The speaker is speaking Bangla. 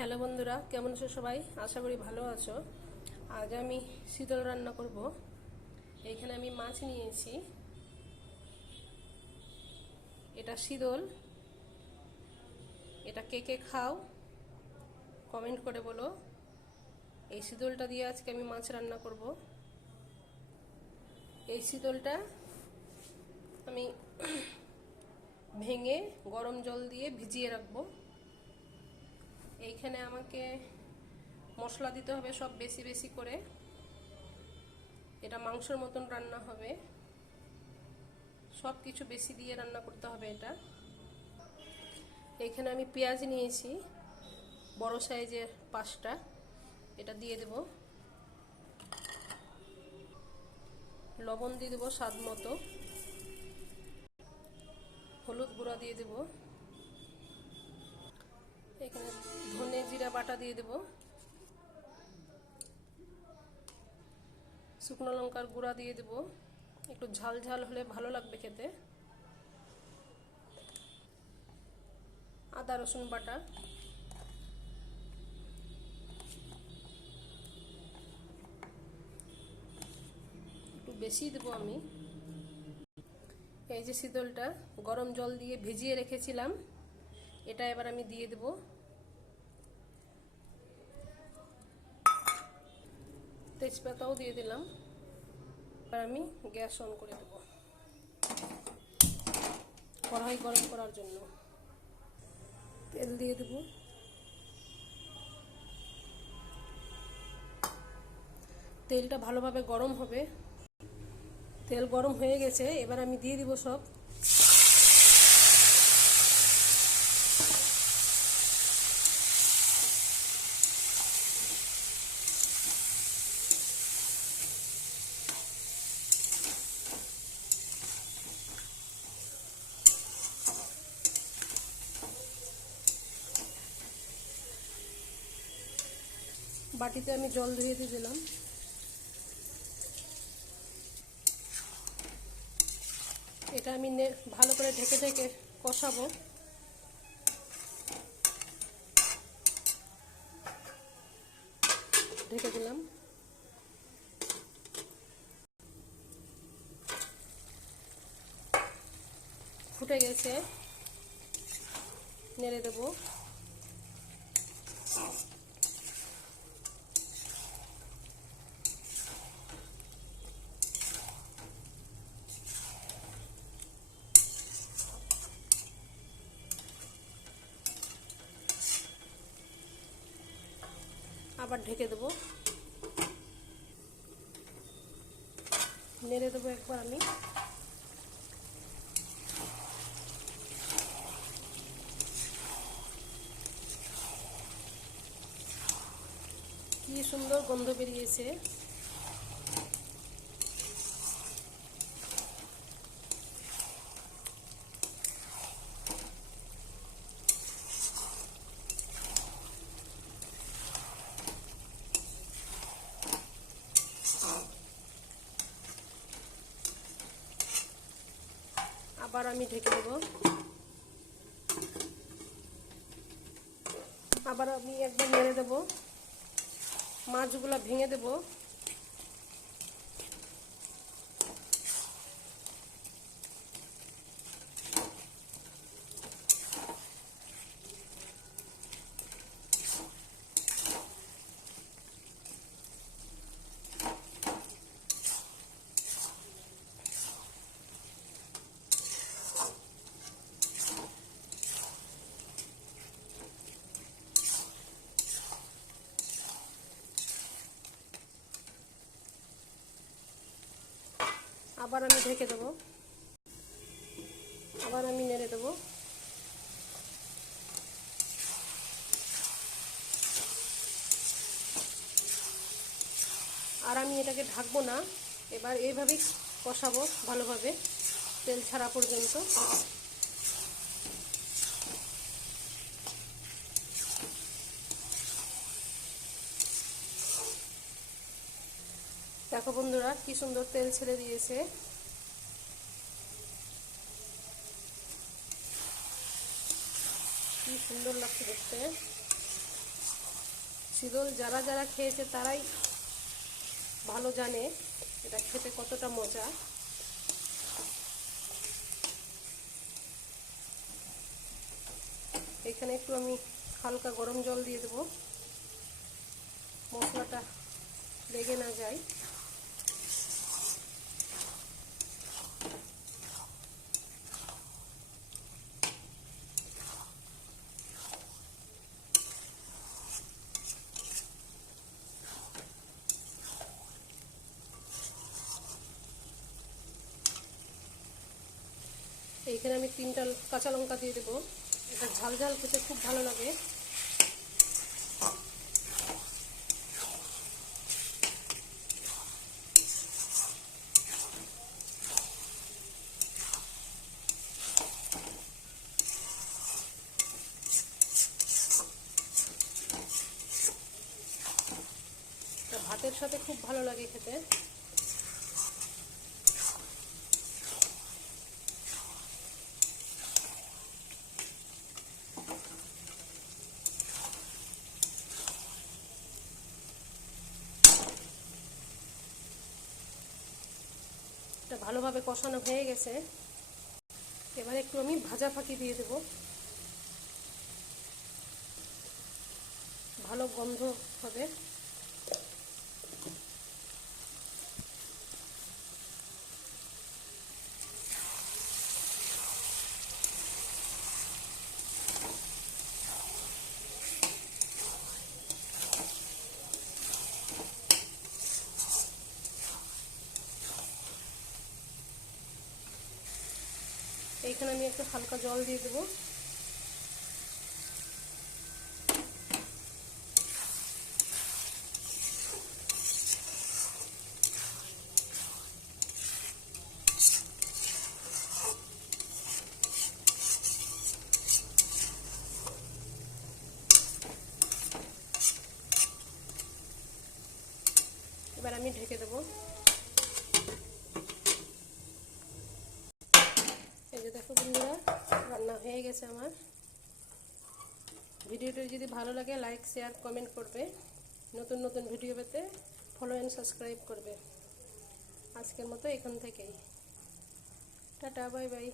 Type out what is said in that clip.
হ্যালো বন্ধুরা, কেমন আছো সবাই? আশা করি ভালো আছো। আজ আমি শীতল রান্না করব। এইখানে আমি মাছ নিয়েছি। এটা শীতল। এটা কে কে খাও কমেন্ট করে বলো। এই শীতলটা দিয়ে আজকে আমি মাছ রান্না করব। এই শীতলটা আমি ভেঙে গরম জল দিয়ে ভিজিয়ে রাখবো। এইখানে আমাকে মশলা দিতে হবে সব বেশি বেশি করে। এটা মাংসের মতন রান্না হবে, সব কিছু বেশি দিয়ে রান্না করতে হবে এটা। এখানে আমি পেঁয়াজ নিয়েছি বড় সাইজের 5টা, এটা দিয়ে দেব। লবণ দিয়ে দেবো স্বাদ মতো। হলুদ গুঁড়া দিয়ে দেব। এখানে ধনে জিরা বাটা দিয়ে দেব। শুকনো লঙ্কার গুঁড়া দিয়ে দেব, একটু ঝাল ঝাল হলে ভালো লাগবে খেতে। আদা রসুন বাটা, একটু বেশি দেবো আমি। এই যে শীতলটা গরম জল দিয়ে ভিজিয়ে রেখেছিলাম, এটা এবার আমি দিয়ে দেব। তেজপাতাও দিয়ে দিলাম। এবার আমি গ্যাস অন করে দেব কড়াই গরম করার জন্য। তেল দিয়ে দেব। তেলটা ভালোভাবে গরম হবে। তেল গরম হয়ে গেছে, এবার আমি দিয়ে দিব সব। বাটিতে আমি জল ধুয়ে দিয়ে দিলাম। এটা আমি ভালো করে ঢেকে ঢেকে কষাবো। ঢেকে দিলাম। ফুটে গেছে, নেড়ে দেব। আবার ঢেকে দেব, নেড়ে দেবো একবার আমি। কি সুন্দর গন্ধ বেরিয়েছে। আবার আমি ঢেকে দেব। আবার আমি একবার নেড়ে দেব। মাছগুলো ভেঙে দেব। আবার আমি ঢেকে দেব। আবার আমি নেড়ে দেব। আর আমি এটাকে ঢাকবো না, এবার এইভাবেই কষাবো ভালোভাবে তেল ছাড়া পর্যন্ত। দেখো বন্ধুরা, কি সুন্দর তেল ছেড়ে দিয়েছে। কি সুন্দর লাগছে দেখতে। শীতল যারা যারা খেয়েছে তারাই ভালো জানে এটা খেতে কতটা মজা। এখানে একটু আমি হালকা গরম জল দিয়ে দেবো, মশলাটা লেগে না যায়। এইখানে আমি 3টা কাঁচা লঙ্কা দিয়ে দেবো, এটা ঝাল ঝাল খেতে খুব ভালো লাগে। ভাতের সাথে খুব ভালো লাগে খেতে। এটা ভালোভাবে কষানো হয়ে গেছে, এবার একটু আমি ভাজা ফাঁকি দিয়ে দেব, ভালো গন্ধ হবে। এইখানে আমি একটু হালকা জল দিয়ে দেবো। এবার আমি ঢেকে দেবো। এই যে দেখো বন্ধুরা, রান্না হয়ে গেছে আমার। ভিডিওটি যদি ভালো লাগে লাইক শেয়ার কমেন্ট করবে, নতুন নতুন ভিডিও পেতে ফলো অ্যান্ড সাবস্ক্রাইব করবে। আজকের মতো এখান থেকেই টাটা, বাই বাই।